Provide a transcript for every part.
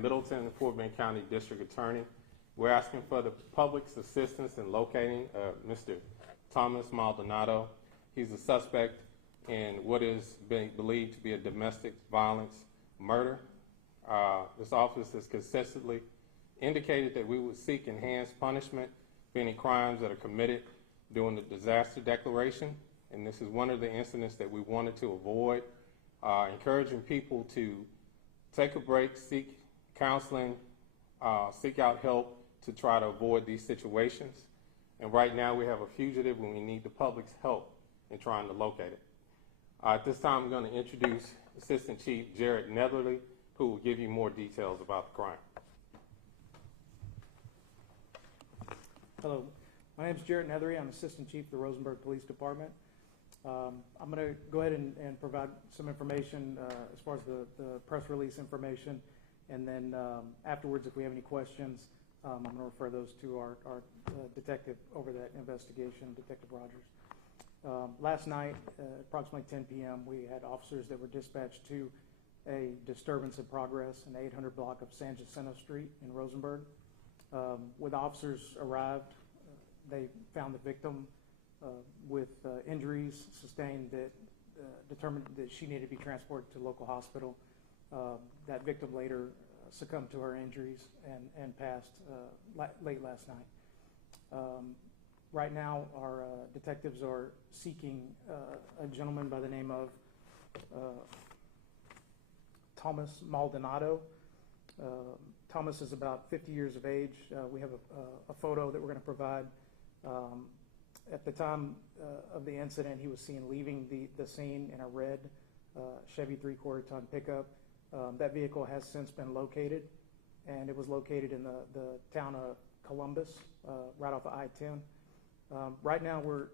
Middleton and Fort Bend County District Attorney. We're asking for the public's assistance in locating Mr. Thomas Maldonado. He's a suspect in what is being believed to be a domestic violence murder. This office has consistently indicated that we would seek enhanced punishment for any crimes that are committed during the disaster declaration, and this is one of the incidents that we wanted to avoid. Encouraging people to take a break, seek counseling, seek out help to try to avoid these situations. And right now we have a fugitive and we need the public's help in trying to locate it. At this time I'm going to introduce Assistant Chief Jared Netherly, who will give you more details about the crime. Hello, my name is Jared Nethery. I'm Assistant Chief of the Rosenberg Police Department. I'm going to go ahead and provide some information as far as the press release information, and then afterwards, if we have any questions, I'm going to refer those to our detective over that investigation, Detective Rogers. Last night, approximately 10 p.m., we had officers that were dispatched to a disturbance in progress in the 800 block of San Jacinto Street in Rosenberg. When the officers arrived, they found the victim with injuries sustained that determined that she needed to be transported to a local hospital. That victim later succumbed to her injuries and passed late last night. Right now, our detectives are seeking a gentleman by the name of Thomas Maldonado. Thomas is about 50 years of age. We have a photo that we're going to provide. At the time of the incident, he was seen leaving the scene in a red Chevy 3/4 ton pickup. That vehicle has since been located, and it was located in the town of Columbus, right off of I-10. Right now, we're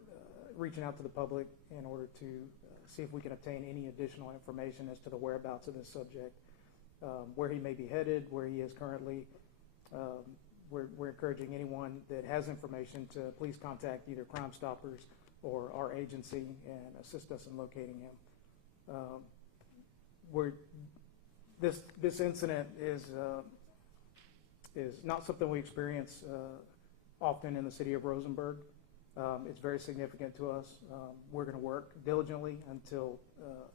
reaching out to the public in order to see if we can obtain any additional information as to the whereabouts of this subject, where he may be headed, where he is currently. We're encouraging anyone that has information to please contact either Crime Stoppers or our agency and assist us in locating him. This incident is not something we experience often in the city of Rosenberg. It's very significant to us. We're going to work diligently until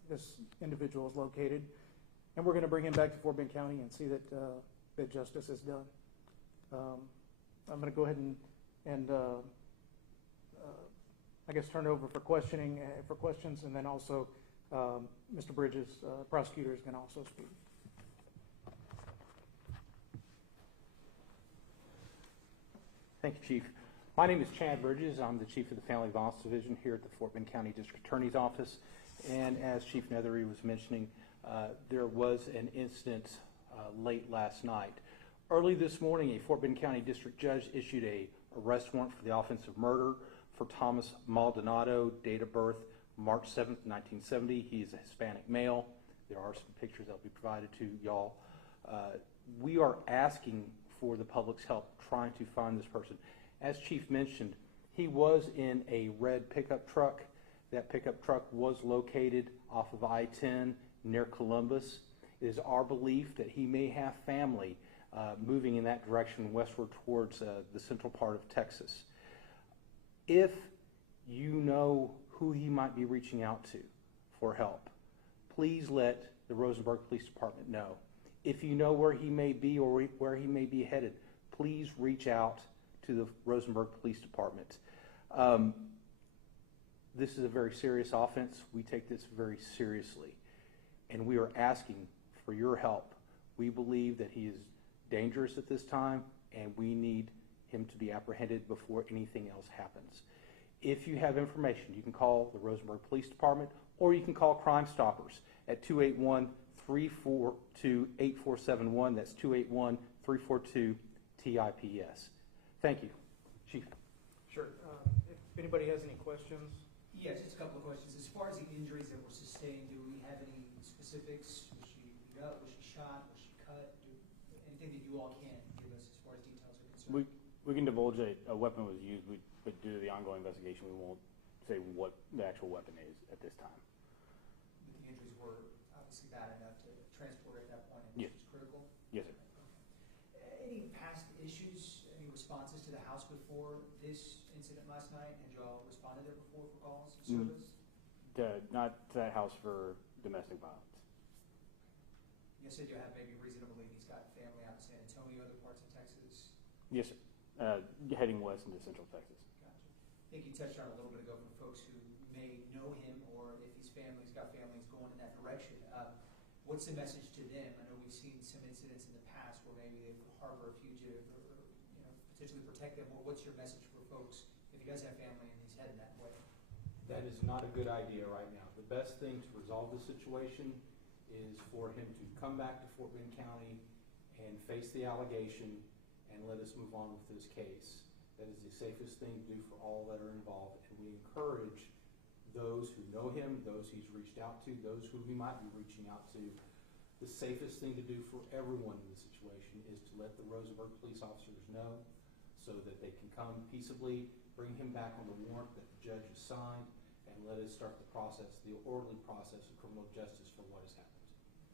this individual is located, and we're going to bring him back to Fort Bend County and see that justice is done. I'm going to go ahead and I guess turn it over for questions, and then also Mr. Bridges, prosecutor, is going to also speak. Thank you, Chief. My name is Chad Bridges. I'm the Chief of the Family Violence Division here at the Fort Bend County District Attorney's Office. And as Chief Nethery was mentioning, there was an incident late last night. Early this morning, a Fort Bend County District Judge issued an arrest warrant for the offense of murder for Thomas Maldonado, date of birth March 7th, 1970. He is a Hispanic male. There are some pictures that will be provided to y'all. We are asking for the public's help trying to find this person. As Chief mentioned, he was in a red pickup truck. That pickup truck was located off of I-10 near Columbus. It is our belief that he may have family moving in that direction westward towards the central part of Texas. If you know who he might be reaching out to for help, please let the Rosenberg Police Department know. If you know where he may be or where he may be headed, please reach out to the Rosenberg Police Department. This is a very serious offense. We take this very seriously, and we are asking for your help. We believe that he is dangerous at this time, and we need him to be apprehended before anything else happens. If you have information, you can call the Rosenberg Police Department, or you can call Crime Stoppers at 281-342-8471. That's 281-342-TIPS. Thank you. Chief. Sure. If anybody has any questions. Yeah, just a couple of questions. As far as the injuries that were sustained, do we have any specifics? Was she beat up? Was she shot? Was she cut? Anything that you all can give us as far as details are concerned? We can divulge a weapon was used, but due to the ongoing investigation, we won't say what the actual weapon is at this time. But the injuries were obviously bad enough to transport at that point, and yes. This was critical? Yes, sir. before this incident last night? Had y'all responded there before for calls of Mm. service? Not to that house for domestic violence. You said you have maybe reason to believe he's got family out in San Antonio, other parts of Texas. Yes, sir. Heading west into central Texas. Gotcha. I think you touched on it a little bit ago for folks who may know him, or if he's got families going in that direction. What's the message to them? I know we've seen some incidents in the past where maybe they harbor a fugitive or potentially protect them. What's your message for folks if he does have family and he's heading that way? That is not a good idea right now. The best thing to resolve the situation is for him to come back to Fort Bend County and face the allegation and let us move on with this case. That is the safest thing to do for all that are involved, and we encourage those who know him, those he's reached out to, those who he might be reaching out to. The safest thing to do for everyone in this situation is to let the Rosenberg police officers know so that they can come peaceably, bring him back on the warrant that the judge has signed, and let us start the process, the orderly process of criminal justice for what has happened.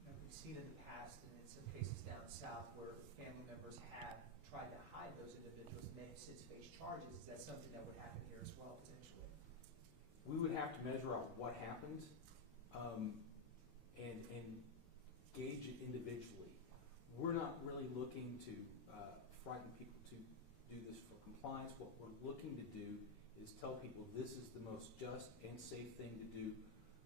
Now, we've seen in the past, and in some cases down south, where family members have tried to hide those individuals and they have since faced charges. Is that something that would happen here as well, potentially? We would have to measure out what happened and gauge it individually. We're not really looking to frighten people to do this for compliance. What we're looking to do is tell people this is the most just and safe thing to do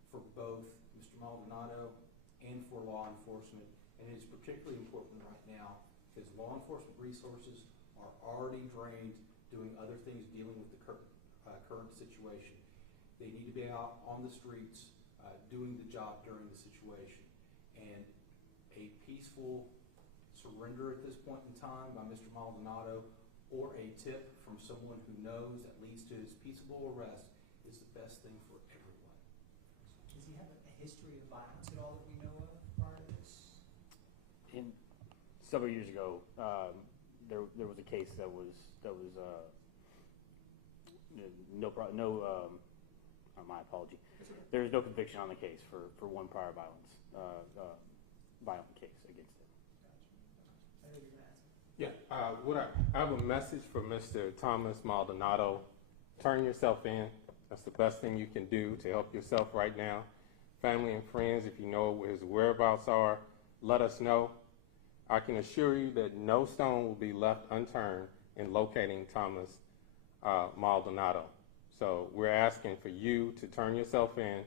for both Mr. Maldonado and for law enforcement. And it is particularly important right now because law enforcement resources are already drained doing other things dealing with the current situation. They need to be out on the streets doing the job during the situation. And a peaceful surrender at this point in time by Mr. Maldonado or a tip from someone who knows that leads to his peaceable arrest is the best thing for everyone. Does he have a history of violence at all that we know of prior to this? Several years ago, there was a case that was my apology. There was no conviction on the case for one prior violent case against him. Gotcha. I know you're going to answer. Yeah, I have a message for Mr. Thomas Maldonado. Turn yourself in. That's the best thing you can do to help yourself right now. Family and friends, if you know where his whereabouts are, let us know. I can assure you that no stone will be left unturned in locating Thomas Maldonado. So we're asking for you to turn yourself in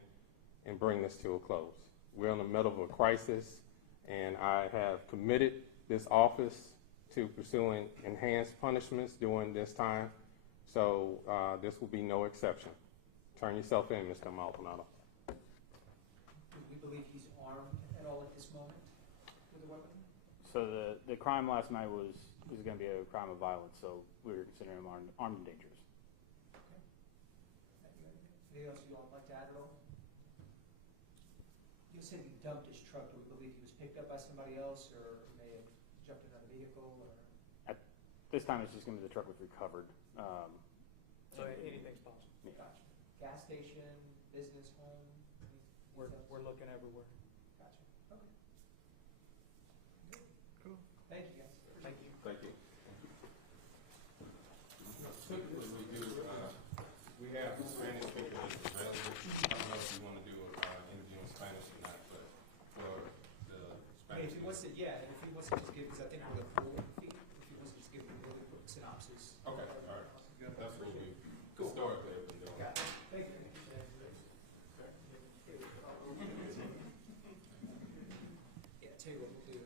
and bring this to a close. We're in the middle of a crisis, and I have committed this office to pursuing enhanced punishments during this time. So this will be no exception. Turn yourself in, Mr. Maldonado. Do we believe he's armed at all at this moment with a weapon? So the crime last night was going to be a crime of violence, so we were considering him armed and dangerous. Anything else you all would like to add at all? You said he dumped his truck. Do we believe he was picked up by somebody else or may have jumped in another vehicle? Or? At this time, it's just going to be the truck was recovered. So anything's possible. Yeah. Gotcha. Gas station, business, home? We're looking everywhere. Gotcha. Okay. Good. Cool. Thank you, guys. Thank you. Thank you. Typically, we have Spanish people available. I don't know if you want to do an interview in Spanish or not, but for the Spanish. If he wants to, yeah, and if he wants to just give, because I think we're the full fee, if he wants to just give a really quick synopsis. Okay, all right. That's what we historically have been doing. Got it. Thank you. Yeah, tell you what we'll do.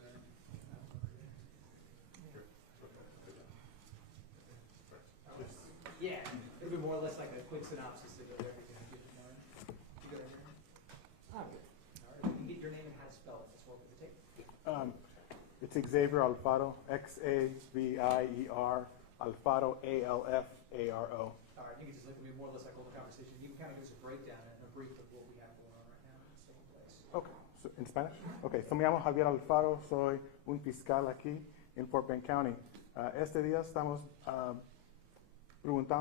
Yeah, it'll be more or less like a quick synopsis of everything. You good over here? I'm good. All right, you can get your name and how to spell it. That's what we're going to take. It's Xavier Alfaro, Xavier Alfaro, Alfaro. All right, you can just look at me more or less like a little conversation. You can kind of give us a breakdown and a brief of what we have going on right now in the same place. Okay, so in Spanish? Okay, so me llamo Javier Alfaro, soy un fiscal aquí en Fort Bend County. Este día estamos preguntando